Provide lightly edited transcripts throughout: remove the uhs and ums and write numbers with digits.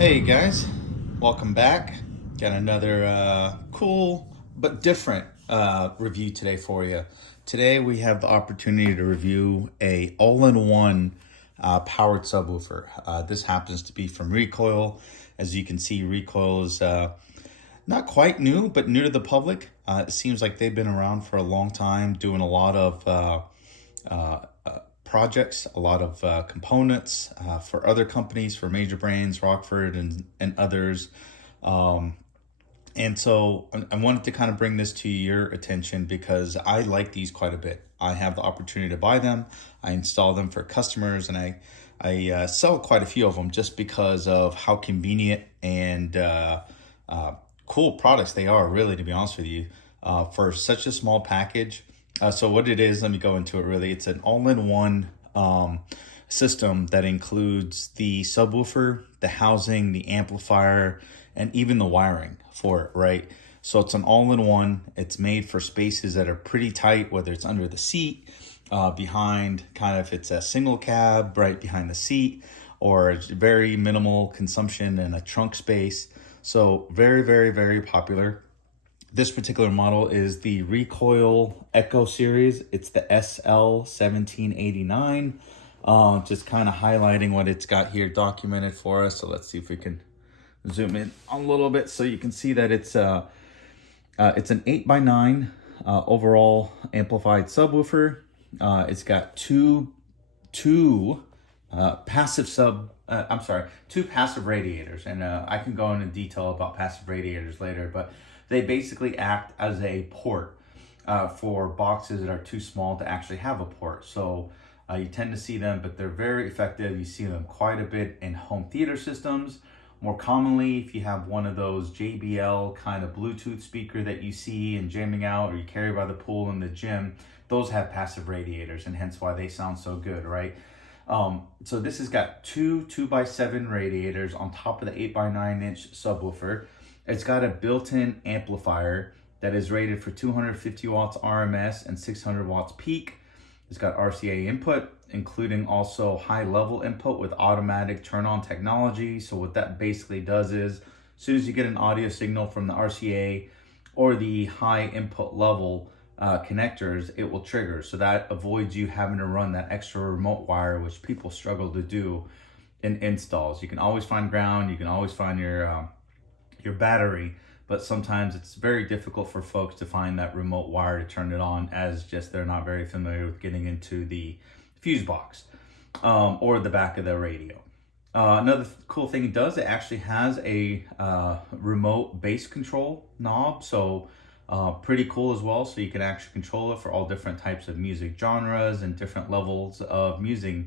Hey guys, welcome back. Got another cool but different review today for you. Today we have the opportunity to review a all-in-one powered subwoofer. This happens to be from Recoil. As you can see, Recoil is not quite new, but new to the public. It seems like they've been around for a long time, doing a lot of projects, a lot of components for other companies, for major brands, Rockford and others. And so I wanted to kind of bring this to your attention because I like these quite a bit. I have the opportunity to buy them. I install them for customers, and I sell quite a few of them just because of how convenient and cool products they are, really, to be honest with you, for such a small package. So what it is, let me go into it really. It's an all-in-one system that includes the subwoofer, the housing, the amplifier, and even the wiring for it, right? So it's an all-in-one. It's made for spaces that are pretty tight, whether it's under the seat, behind, kind of, it's a single cab right behind the seat, or it's very minimal consumption in a trunk space. So very, very, very popular. This particular model is the Recoil Echo series. It's the SL1789. Just kind of highlighting what it's got here documented for us. So let's see if we can zoom in a little bit so you can see that it's an 8x9 overall amplified subwoofer. It's got two passive radiators, and I can go into detail about passive radiators later, but they basically act as a port for boxes that are too small to actually have a port. So you tend to see them, but they're very effective. You see them quite a bit in home theater systems. More commonly, if you have one of those JBL kind of Bluetooth speaker that you see and jamming out, or you carry by the pool in the gym, those have passive radiators, and hence why they sound so good, right? So this has got two 2x7 radiators on top of the 8x9-inch subwoofer. It's got a built-in amplifier that is rated for 250 watts RMS and 600 watts peak. It's got RCA input, including also high level input with automatic turn on technology. So what that basically does is, as soon as you get an audio signal from the RCA or the high input level connectors, it will trigger. So that avoids you having to run that extra remote wire, which people struggle to do in installs. You can always find ground, you can always find your battery, but sometimes it's very difficult for folks to find that remote wire to turn it on, as just they're not very familiar with getting into the fuse box or the back of the radio. Another cool thing it does, it actually has a remote bass control knob, so pretty cool as well. So you can actually control it for all different types of music genres and different levels of music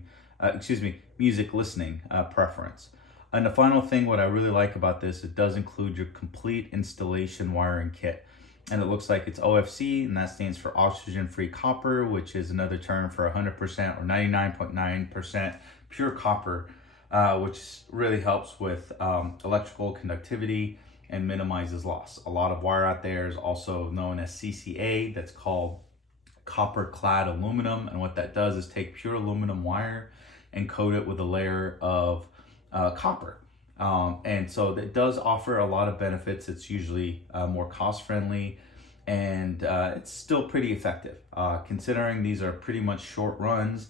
listening preference. And the final thing, what I really like about this, it does include your complete installation wiring kit. And it looks like it's OFC, and that stands for oxygen-free copper, which is another term for 100% or 99.9% pure copper, which really helps with electrical conductivity and minimizes loss. A lot of wire out there is also known as CCA, that's called copper clad aluminum. And what that does is take pure aluminum wire and coat it with a layer of copper. And so it does offer a lot of benefits. It's usually more cost friendly, and it's still pretty effective. Considering these are pretty much short runs,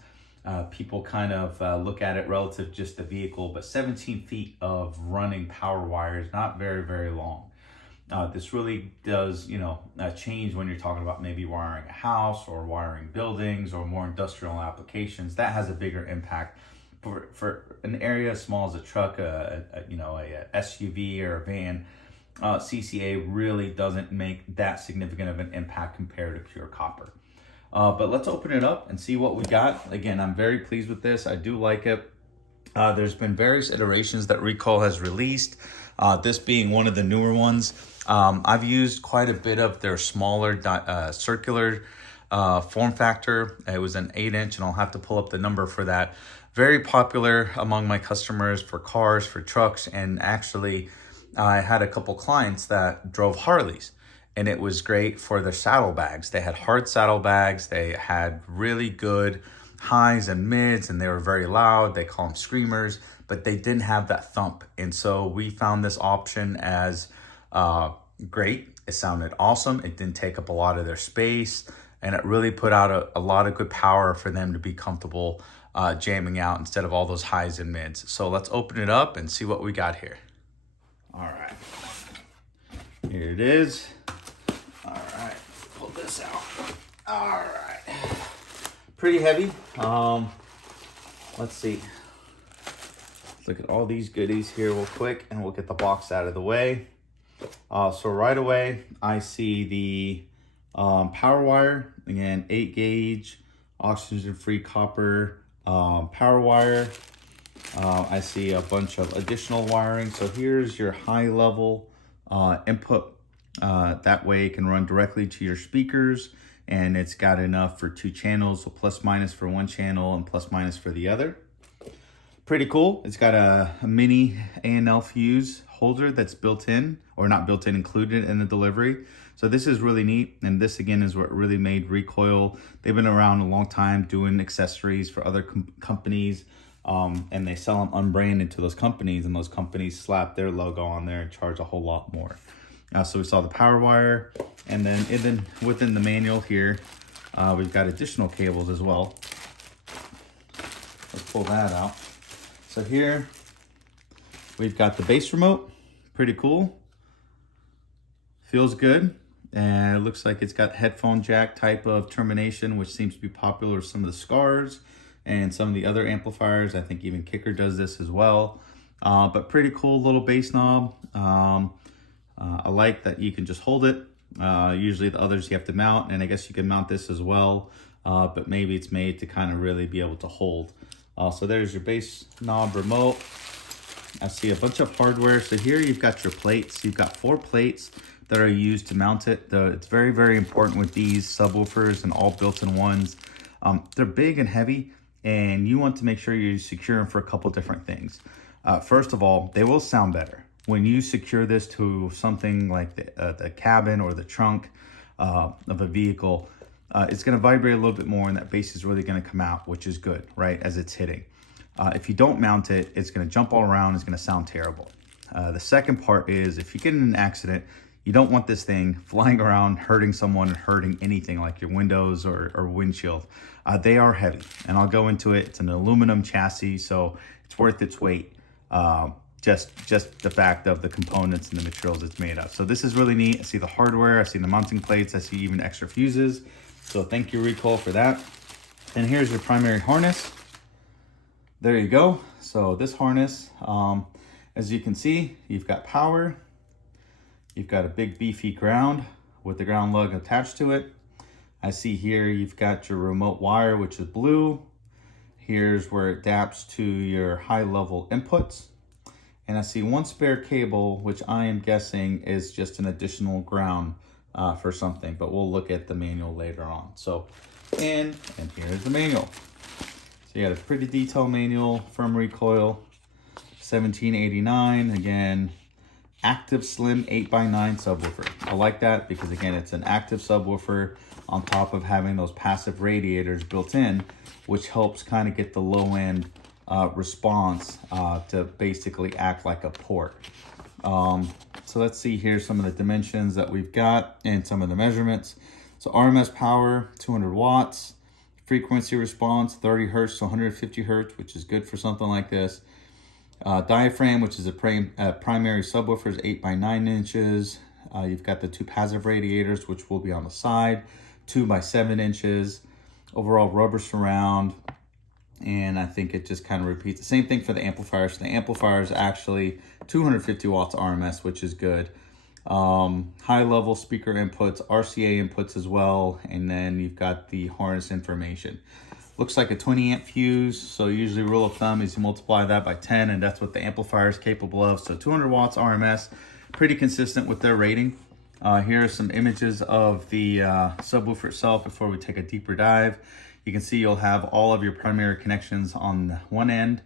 people kind of look at it relative just the vehicle, but 17 feet of running power wire is not very, very long. This really does, change when you're talking about maybe wiring a house or wiring buildings or more industrial applications. That has a bigger impact. For an area as small as a truck, a SUV or a van, CCA really doesn't make that significant of an impact compared to pure copper. But let's open it up and see what we got. Again, I'm very pleased with this. I do like it. There's been various iterations that Recoil has released, this being one of the newer ones. I've used quite a bit of their smaller circular form factor. It was an 8-inch, and I'll have to pull up the number for that. Very popular among my customers for cars, for trucks, and actually I had a couple clients that drove Harleys, and it was great for their saddlebags. They had hard saddlebags. They had really good highs and mids, and they were very loud. They call them screamers, but they didn't have that thump. And so we found this option as great. It sounded awesome. It didn't take up a lot of their space, and it really put out a lot of good power for them to be comfortable jamming out instead of all those highs and mids. So let's open it up and see what we got here. All right, here it is. All right, pull this out. All right, pretty heavy. Let's see. Look at all these goodies here real quick, and we'll get the box out of the way. So right away, I see the power wire, again, 8 gauge, oxygen-free copper power wire. I see a bunch of additional wiring. So here's your high level input. That way it can run directly to your speakers, and it's got enough for 2 channels, so plus minus for one channel and plus minus for the other. Pretty cool. It's got a mini A&L fuse holder that's built in, or not built in, included in the delivery. So this is really neat, and this again is what really made Recoil. They've been around a long time doing accessories for other companies, and they sell them unbranded to those companies, and those companies slap their logo on there and charge a whole lot more. So we saw the power wire, and then within the manual here, we've got additional cables as well. Let's pull that out. So here we've got the bass remote, pretty cool. Feels good, and it looks like it's got headphone jack type of termination, which seems to be popular with some of the Scars and some of the other amplifiers. I think even Kicker does this as well. But pretty cool little bass knob. I like that you can just hold it. Usually the others you have to mount, and I guess you can mount this as well, but maybe it's made to kind of really be able to hold. So there's your bass knob remote. I see a bunch of hardware. So here you've got your plates. You've got 4 plates that are used to mount it. It's very, very important with these subwoofers and all built-in ones. They're big and heavy, and you want to make sure you secure them for a couple different things. First of all, they will sound better. When you secure this to something like the cabin or the trunk of a vehicle, it's going to vibrate a little bit more, and that bass is really going to come out, which is good, right, as it's hitting. If you don't mount it, it's going to jump all around. It's going to sound terrible. The second part is if you get in an accident, you don't want this thing flying around, hurting someone and hurting anything like your windows or windshield. They are heavy, and I'll go into it. It's an aluminum chassis, so it's worth its weight. Just the fact of the components and the materials it's made of. So this is really neat. I see the hardware, I see the mounting plates, I see even extra fuses. So thank you, Recoil, for that. And here's your primary harness. There you go. So this harness, as you can see, you've got power. You've got a big beefy ground with the ground lug attached to it. I see here you've got your remote wire, which is blue. Here's where it daps to your high level inputs. And I see one spare cable, which I am guessing is just an additional ground for something, but we'll look at the manual later on. So, and here's the manual. So you got a pretty detailed manual from Recoil, 1789, again, active slim 8x9 subwoofer. I like that because again, it's an active subwoofer on top of having those passive radiators built in, which helps kind of get the low end response to basically act like a port. So let's see here some of the dimensions that we've got and some of the measurements. So RMS power, 200 watts. Frequency response, 30 hertz to 150 hertz, which is good for something like this. Diaphragm, which is a primary subwoofer, is 8x9 inches. You've got the 2 passive radiators, which will be on the side, 2x7 inches. Overall rubber surround. And I think it just kind of repeats the same thing for the amplifier. So the amplifier is actually 250 watts RMS, which is good. High level speaker inputs, RCA inputs as well. And then you've got the harness information. Looks like a 20 amp fuse. So usually rule of thumb is you multiply that by 10, and that's what the amplifier is capable of. So 200 watts RMS, pretty consistent with their rating. Here are some images of the subwoofer itself before we take a deeper dive. You can see you'll have all of your primary connections on one end.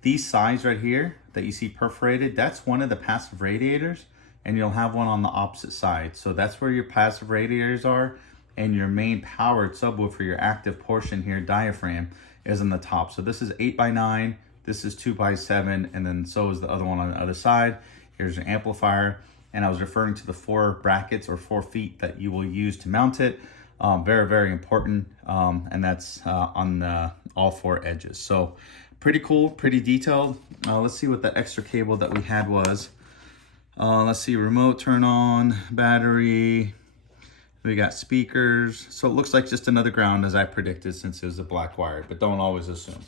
These sides right here that you see perforated, that's one of the passive radiators, and you'll have one on the opposite side. So that's where your passive radiators are, and your main powered subwoofer, your active portion here, diaphragm, is on the top. So this is 8x9, this is 2x7, and then so is the other one on the other side. Here's your amplifier, and I was referring to the 4 brackets or 4 feet that you will use to mount it. Very, very important, and that's on all 4 edges. So pretty cool, pretty detailed. Let's see what the extra cable that we had was. Let's see, remote turn on, battery, we got speakers. So it looks like just another ground as I predicted since it was a black wire, but don't always assume.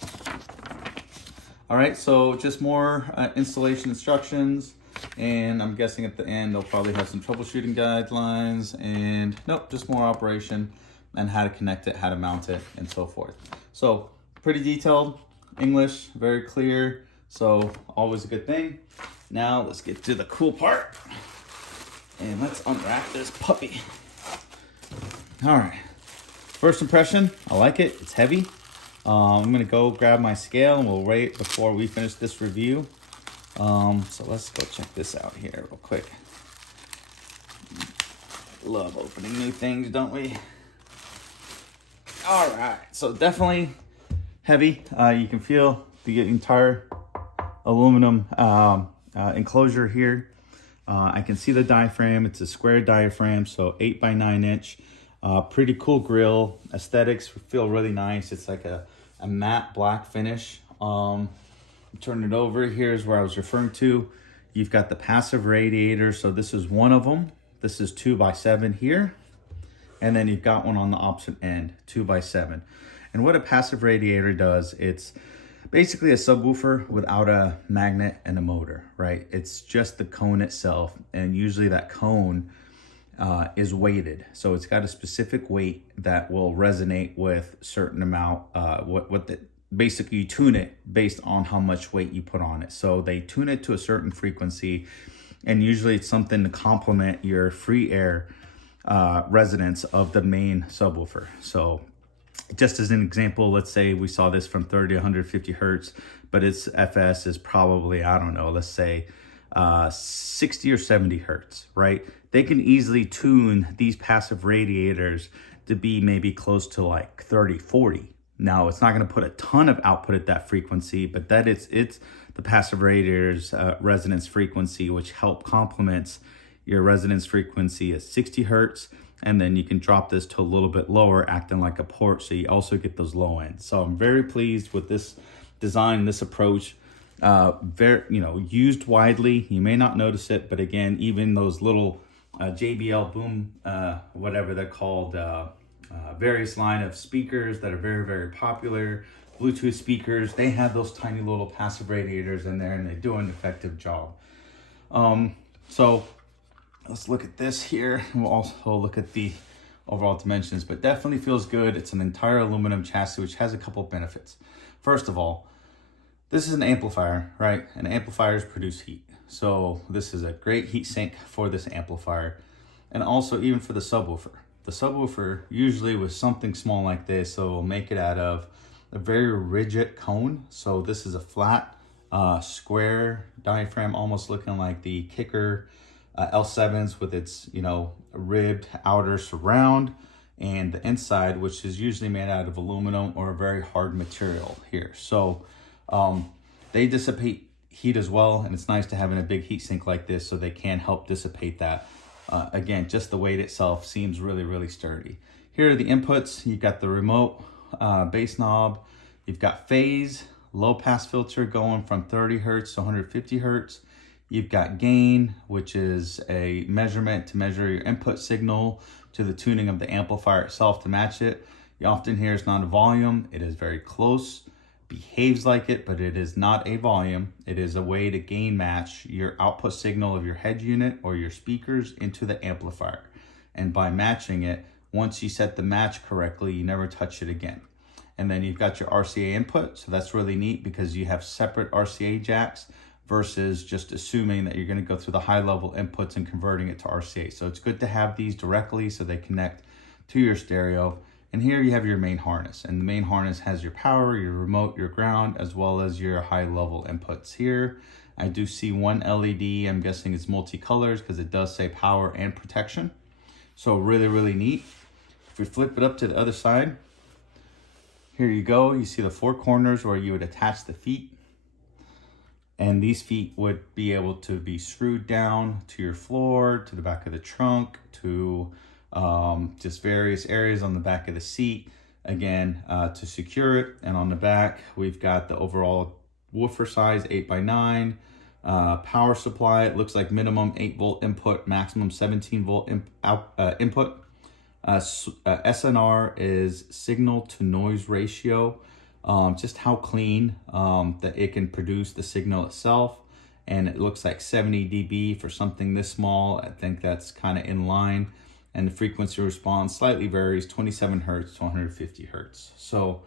All right, so just more installation instructions, and I'm guessing at the end they'll probably have some troubleshooting guidelines, and nope, just more operation and how to connect it, how to mount it, and so forth. So pretty detailed, English, very clear, so always a good thing. Now let's get to the cool part, and let's unwrap this puppy. All right, first impression, I like it, it's heavy. I'm gonna go grab my scale and we'll wait before we finish this review. So let's go check this out here real quick. Love opening new things, don't we? All right, so definitely heavy. You can feel the entire aluminum enclosure here. I can see the diaphragm. It's a square diaphragm, so 8x9 inch. Pretty cool grill. Aesthetics feel really nice. It's like a matte black finish. Turn it over. Here's where I was referring to. You've got the passive radiator. So this is one of them. This is 2x7 here. And then you've got one on the opposite end, 2x7. And what a passive radiator does, it's basically a subwoofer without a magnet and a motor, right? It's just the cone itself. And usually that cone is weighted, so it's got a specific weight that will resonate with certain amount. Basically you tune it based on how much weight you put on it. So they tune it to a certain frequency, and usually it's something to complement your free air resonance of the main subwoofer. So just as an example, let's say we saw this from 30 to 150 hertz, but its FS is probably, I don't know, let's say 60 or 70 hertz, right? They can easily tune these passive radiators to be maybe close to like 30, 40. Now, it's not going to put a ton of output at that frequency, but that it's the passive radiator's resonance frequency, which help complements your resonance frequency at 60 hertz. And then you can drop this to a little bit lower, acting like a port, so you also get those low ends. So I'm very pleased with this design, this approach. Very, used widely. You may not notice it, but again, even those little JBL boom, whatever they're called, various line of speakers that are very, very popular, Bluetooth speakers, they have those tiny little passive radiators in there, and they do an effective job. So let's look at this here, and we'll also look at the overall dimensions, but definitely feels good. It's an entire aluminum chassis, which has a couple benefits. First of all, this is an amplifier, right? And amplifiers produce heat. So this is a great heat sink for this amplifier. And also even for the subwoofer. The subwoofer usually with something small like this, so we'll make it out of a very rigid cone. So this is a flat square diaphragm, almost looking like the Kicker L7s with its, ribbed outer surround, and the inside, which is usually made out of aluminum or a very hard material here. So they dissipate heat as well, and it's nice to have in a big heat sink like this, so they can help dissipate that. Again, just the weight itself seems really, really sturdy. Here are the inputs. You've got the remote bass knob. You've got phase, low pass filter going from 30 hertz to 150 hertz. You've got gain, which is a measurement to measure your input signal to the tuning of the amplifier itself to match it. You often hear it's not a volume. It is very close, behaves like it, but it is not a volume. It is a way to gain match your output signal of your head unit or your speakers into the amplifier. And by matching it, once you set the match correctly, you never touch it again. And then you've got your RCA input. So that's really neat because you have separate RCA jacks versus just assuming that you're going to go through the high level inputs and converting it to RCA. So it's good to have these directly so they connect to your stereo. And here you have your main harness, and the main harness has your power, your remote, your ground, as well as your high level inputs here. I do see one LED, I'm guessing it's multicolors because it does say power and protection. So really, really neat. If we flip it up to the other side, Here you go. You see the four corners where you would attach the feet. And these feet would be able to be screwed down to your floor, to the back of the trunk, to just various areas on the back of the seat. Again, to secure it. And on the back, we've got the overall woofer size, 8x9. Power supply, it looks like minimum 8-volt input, maximum 17-volt input. SNR is signal to noise ratio, just how clean that it can produce the signal itself. And it looks like 70 dB for something this small. I think that's kind of in line. And the frequency response slightly varies, 27 hertz to 150 hertz. So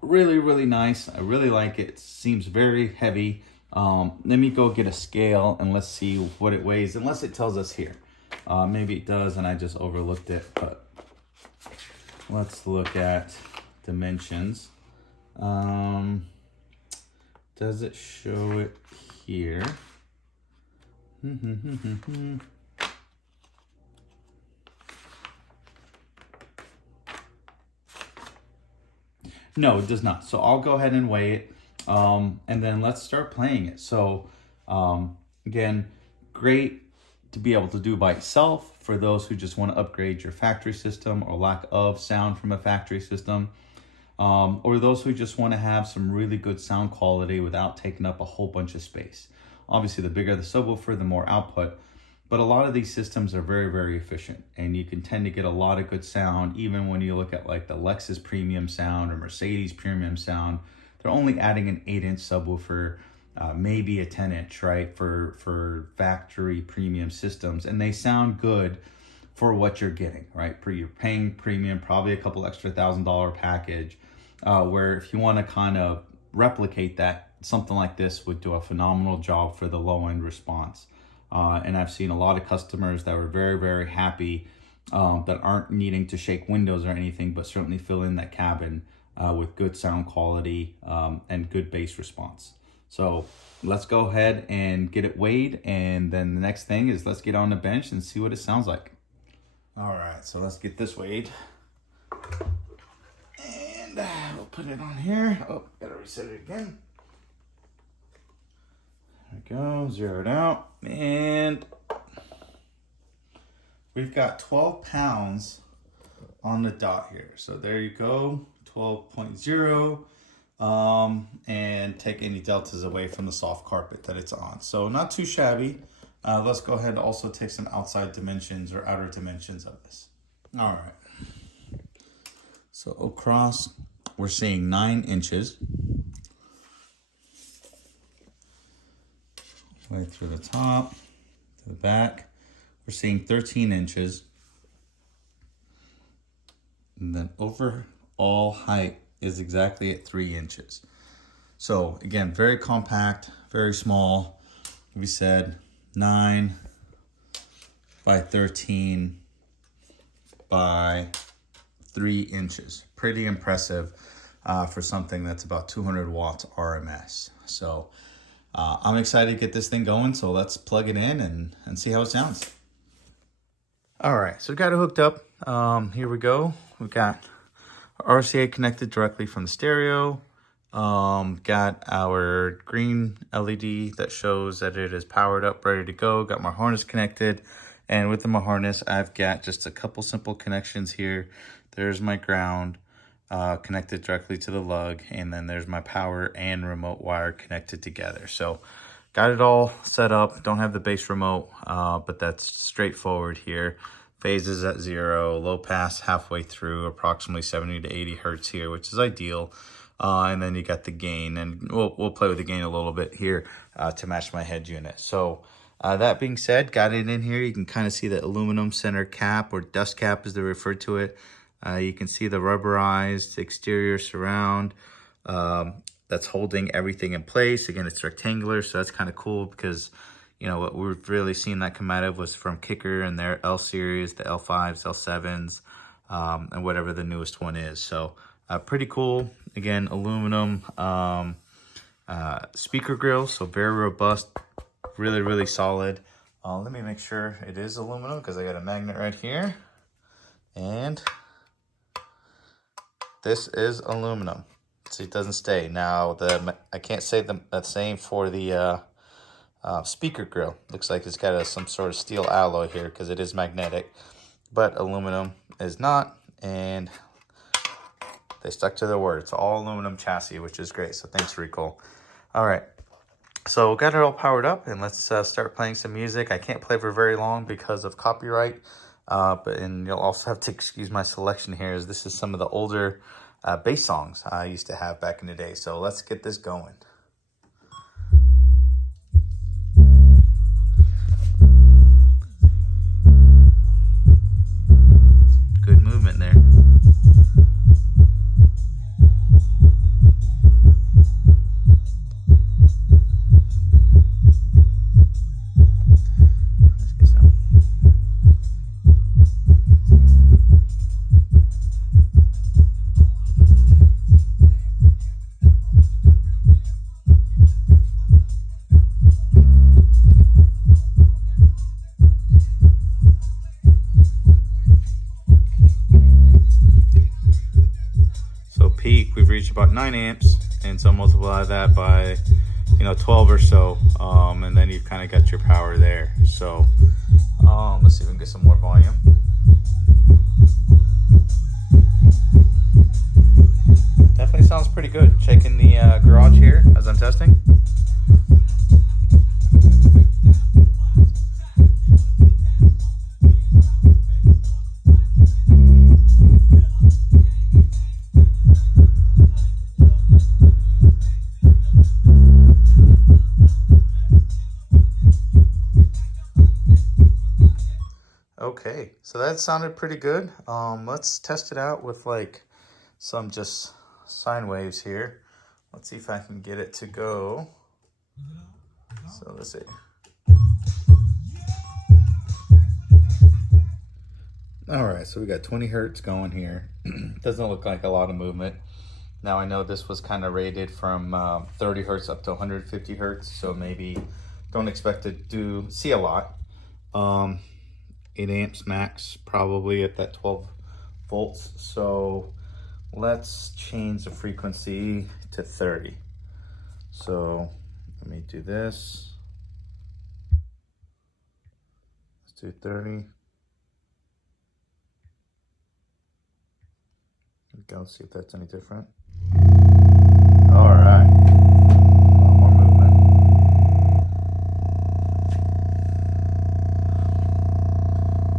really, really nice. I really like it. It seems very heavy. Let me go get a scale and let's see what it weighs, unless it tells us here. Maybe it does and I just overlooked it, but let's look at dimensions. Does it show it here? No, it does not. So I'll go ahead and weigh it. And then let's start playing it. So again, great to be able to do by itself for those who just want to upgrade your factory system or lack of sound from a factory system, or those who just want to have some really good sound quality without taking up a whole bunch of space. Obviously, the bigger the subwoofer, the more output, but a lot of these systems are very, very efficient, and you can tend to get a lot of good sound even when you look at like the Lexus premium sound or Mercedes premium sound. They're only adding an 8-inch subwoofer, maybe a 10-inch, right, for factory premium systems, and they sound good for what you're getting, right? You're paying premium, probably a couple extra $1,000 package, where if you want to kind of replicate that, something like this would do a phenomenal job for the low-end response. And I've seen a lot of customers that were very, very happy, that aren't needing to shake windows or anything, but certainly fill in that cabin with good sound quality and good bass response. So let's go ahead and get it weighed, and then the next thing is let's get on the bench and see what it sounds like. All right, so let's get this weighed. And we'll put it on here. Oh, gotta reset it again. There we go, zero it out. And we've got 12 pounds on the dot here. So there you go, 12.0. And take any deltas away from the soft carpet that it's on. So not too shabby. Let's go ahead and also take some outside dimensions or outer dimensions of this. All right. So across, we're seeing 9 inches. Right through the top to the back, we're seeing 13 inches. And then overall height is exactly at 3 inches. So again, very compact, very small. We said 9 by 13 by 3 inches. Pretty impressive for something that's about 200 watts RMS. So I'm excited to get this thing going. So let's plug it in and see how it sounds. All right, so got it hooked up. Here we go. We've got RCA connected directly from the stereo. Got our green LED that shows that it is powered up, ready to go. Got my harness connected, and within my harness, I've got just a couple simple connections here. There's my ground connected directly to the lug, and then there's my power and remote wire connected together. So got it all set up. Don't have the base remote, but that's straightforward here. Phases at 0, low pass halfway through, approximately 70 to 80 hertz here, which is ideal. And then you got the gain, and we'll play with the gain a little bit here to match my head unit. So that being said, got it in here. You can kind of see the aluminum center cap, or dust cap as they refer to it. You can see the rubberized exterior surround that's holding everything in place. Again, it's rectangular, so that's kind of cool because, you know, what we've really seen that come out of was from Kicker and their L series, the L5s, L7s, and whatever the newest one is. So pretty cool. Again, aluminum speaker grill, so very robust, really, really solid. Let me make sure it is aluminum because I got a magnet right here. And this is aluminum, so it doesn't stay. Now, I can't say the same for the speaker grill. Looks like it's got some sort of steel alloy here because it is magnetic, but aluminum is not, and they stuck to their word. It's all aluminum chassis, which is great, so thanks, Recoil. All right, so got it all powered up, and let's start playing some music. I can't play for very long because of copyright, and you'll also have to excuse my selection here, as this is some of the older bass songs I used to have back in the day. So let's get this going. Good movement there. Peak, we've reached about 9 amps, and so multiply that by 12 or so, and then you've kind of got your power there. So let's see if we can get some more volume. Definitely sounds pretty good. Checking the garage here as I'm testing. Okay, so that sounded pretty good. Let's test it out with like some just sine waves here. Let's see if I can get it to go. So let's see. All right, so we got 20 hertz going here. Doesn't look like a lot of movement. Now I know this was kind of rated from 30 hertz up to 150 hertz, so maybe don't expect to see a lot. 8 amps max, probably at that 12 volts. So let's change the frequency to 30. So let me do this. Let's do 30. Go see if that's any different. All right. More movement.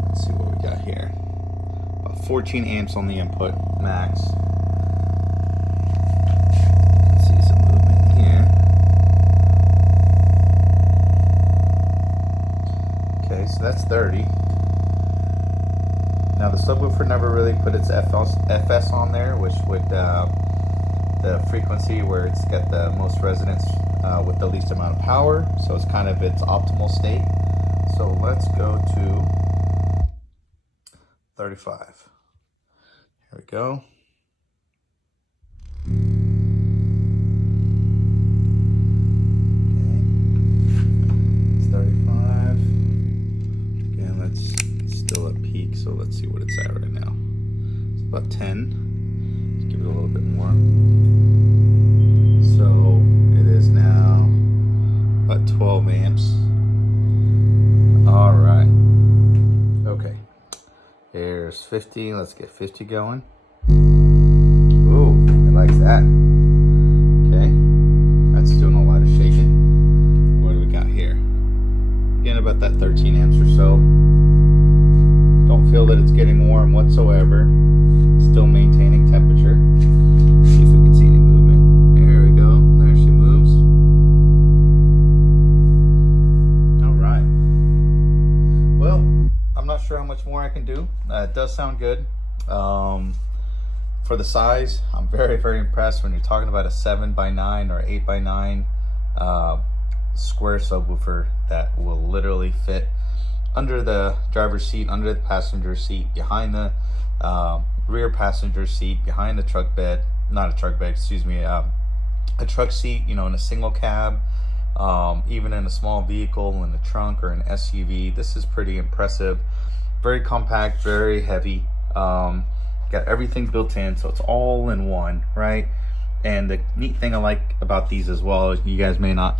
Let's see what we got here. About 14 amps on the input max. Let's see some movement here. Okay, so that's 30. Now the subwoofer never really put its FS on there, which would the frequency where it's got the most resonance with the least amount of power. So it's kind of its optimal state. So let's go to 35. Here we go. So let's see what it's at right now. It's about 10. Let's give it a little bit more. So it is now about 12 amps. All right. Okay. Here's 50. Let's get 50 going. Ooh, it likes that. Okay. That's doing a lot of shaking. What do we got here? Again, about that 13 amps or so. Don't feel that it's getting warm whatsoever. Still maintaining temperature. See if we can see any movement. There we go. There she moves. All right. Well, I'm not sure how much more I can do. It does sound good. For the size, I'm very, very impressed when you're talking about a 7x9 or 8x9 square subwoofer that will literally fit under the driver's seat, under the passenger seat, behind the rear passenger seat, behind the truck bed, not a truck bed, excuse me, a truck seat, in a single cab, even in a small vehicle, in the trunk or an SUV. This is pretty impressive. Very compact, very heavy. Got everything built in, so it's all in one, right? And the neat thing I like about these as well, you guys may not,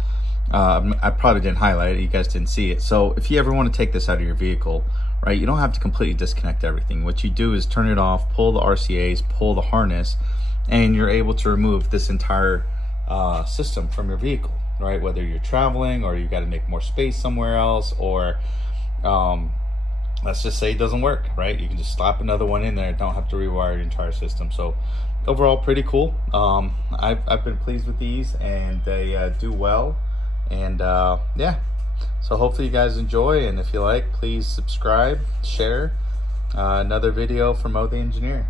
I probably didn't highlight it, you guys didn't see it. So if you ever want to take this out of your vehicle, right, you don't have to completely disconnect everything. What you do is turn it off, pull the RCAs, pull the harness, and you're able to remove this entire system from your vehicle, right? Whether you're traveling or you got to make more space somewhere else, or let's just say it doesn't work, right? You can just slap another one in there, don't have to rewire your entire system. So overall, pretty cool. I've been pleased with these, and they do well. And yeah, so hopefully you guys enjoy, and if you like, please subscribe, share. Another video from Mo the Engineer.